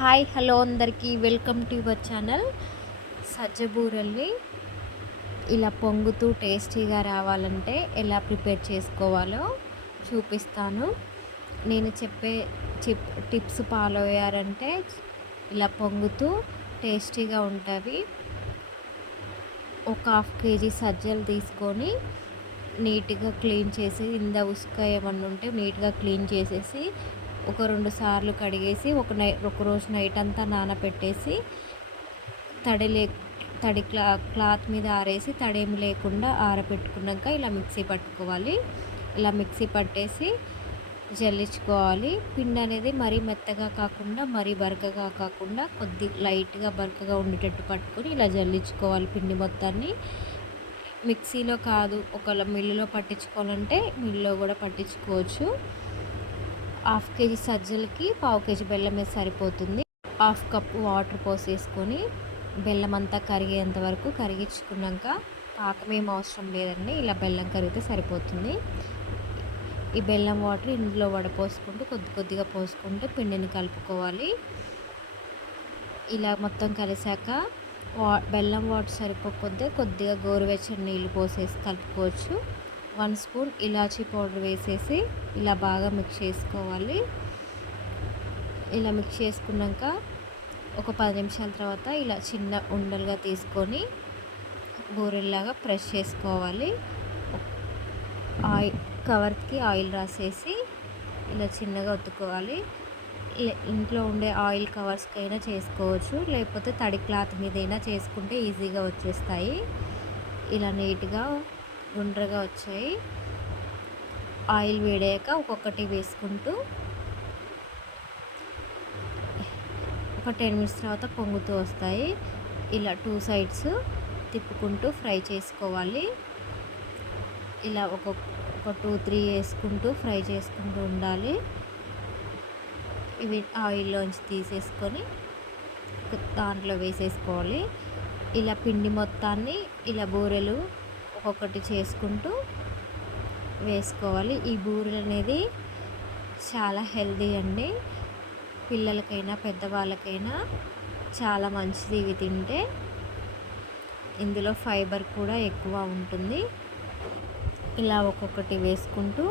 Hi hello అందరికీ welcome to your channel. సజ్జ బూరెల్ని ఇలా పొంగుతూ టేస్టీగా రావాలంటే ఎలా ప్రిపేర్ చేసుకోవాలో చూపిస్తాను. నేను చెప్పే టిప్స్ ఫాలో అయ్యారంటే ఇలా పొంగుతూ టేస్టీగా ఉంటుంది. ఒక హాఫ్ కేజీ సజ్జలు తీసుకొని నీట్గా క్లీన్ చేసి ఉసుక ఏమన్నా ఉంటే నీట్గా క్లీన్ చేసేసి ఒక 2 సార్లు కడిగేసి ఒక రోజు నైట్ అంతా నానబెట్టేసి తడి క్లాత్ మీద ఆరేసి తడేమి లేకుండా ఆరబెట్టుకున్నాక ఇలా మిక్సీ పట్టుకోవాలి. ఇలా మిక్సీ పట్టేసి జల్లించుకోవాలి. పిండి అనేది మరీ మెత్తగా కాకుండా మరీ బరకగా కాకుండా లైట్గా బరకగా ఉండేటట్టు పట్టుకొని ఇలా జల్లించుకోవాలి. పిండి మొత్తాన్ని మిక్సీలో కాదు, ఒకవేళ మిల్లులో పట్టించుకోవాలంటే మిల్లులో కూడా పట్టించుకోవచ్చు. హాఫ్ కేజీ సజ్జలకి పావు కేజీ బెల్లం మీద సరిపోతుంది. హాఫ్ కప్ వాటర్ పోసేసుకొని బెల్లం అంతా కరిగేంత వరకు కరిగించుకున్నాక పాకం ఏం అవసరం లేదండి, ఇలా బెల్లం కరిగితే సరిపోతుంది. ఈ బెల్లం వాటర్ ఇందులో వడపోసుకుంటూ కొద్దిగా పోసుకుంటూ పిండిని కలుపుకోవాలి. ఇలా మొత్తం కలిసాక బెల్లం వాటర్ సరిపోకపోతే కొద్దిగా గోరువెచ్చని నీళ్ళు పోసేసి కలుపుకోవచ్చు. 1 స్పూన్ ఇలాచీ పౌడర్ వేసేసి ఇలా బాగా మిక్స్ చేసుకోవాలి. ఇలా మిక్స్ చేసుకున్నాక ఒక 10 నిమిషాల తర్వాత ఇలా చిన్న ఉండలుగా తీసుకొని బూరెల్లాగా ప్రెస్ చేసుకోవాలి. కవర్కి ఆయిల్ రాసేసి ఇలా చిన్నగా ఒత్తుకోవాలి. ఇంట్లో ఉండే ఆయిల్ కవర్స్కైనా చేసుకోవచ్చు, లేకపోతే తడి క్లాత్ మీదైనా చేసుకుంటే ఈజీగా వచ్చేస్తాయి. ఇలా నీట్గా గుండ్రగా వచ్చాయి. ఆయిల్ వేడాక ఒక్కొక్కటి వేసుకుంటూ ఒక 10 మినిట్స్ తర్వాత పొంగుతూ వస్తాయి. ఇలా 2 సైడ్స్ తిప్పుకుంటూ ఫ్రై చేసుకోవాలి. ఇలా ఒక 2-3 వేసుకుంటూ ఫ్రై చేసుకుంటూ ఉండాలి. ఇవి ఆయిల్లోంచి తీసేసుకొని దాంట్లో వేసేసుకోవాలి. ఇలా పిండి మొత్తాన్ని ఇలా బూరెలు ఒక్కొక్కటి చేసుకుంటూ వేసుకోవాలి. ఈ బూరెలు అనేది చాలా హెల్తీ అండి. పిల్లలకైనా పెద్దవాళ్ళకైనా చాలా మంచిది ఇవి తింటే. ఇందులో ఫైబర్ కూడా ఎక్కువ ఉంటుంది. ఇలా ఒక్కొక్కటి వేసుకుంటూ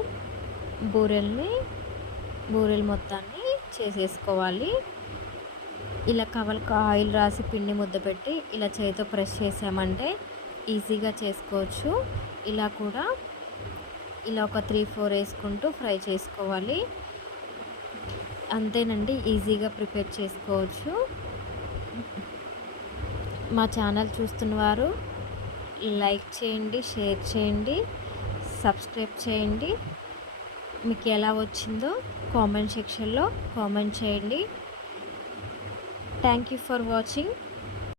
బూరెలు మొత్తాన్ని చేసేసుకోవాలి. ఇలా కవలకు ఆయిల్ రాసి పిండి ముద్ద పెట్టి ఇలా చేతితో ప్రెస్ చేసామంటే ఈజీగా చేసుకోవచ్చు. ఇలా ఒక 3-4 వేసుకుంటూ ఫ్రై చేసుకోవాలి. అంతేనండి, ఈజీగా ప్రిపేర్ చేసుకోవచ్చు. మా ఛానల్ చూస్తున్న వారు లైక్ చేయండి, షేర్ చేయండి, సబ్స్క్రైబ్ చేయండి. మీకు ఎలా వచ్చిందో కామెంట్ సెక్షన్లో కామెంట్ చేయండి. Thank you for watching.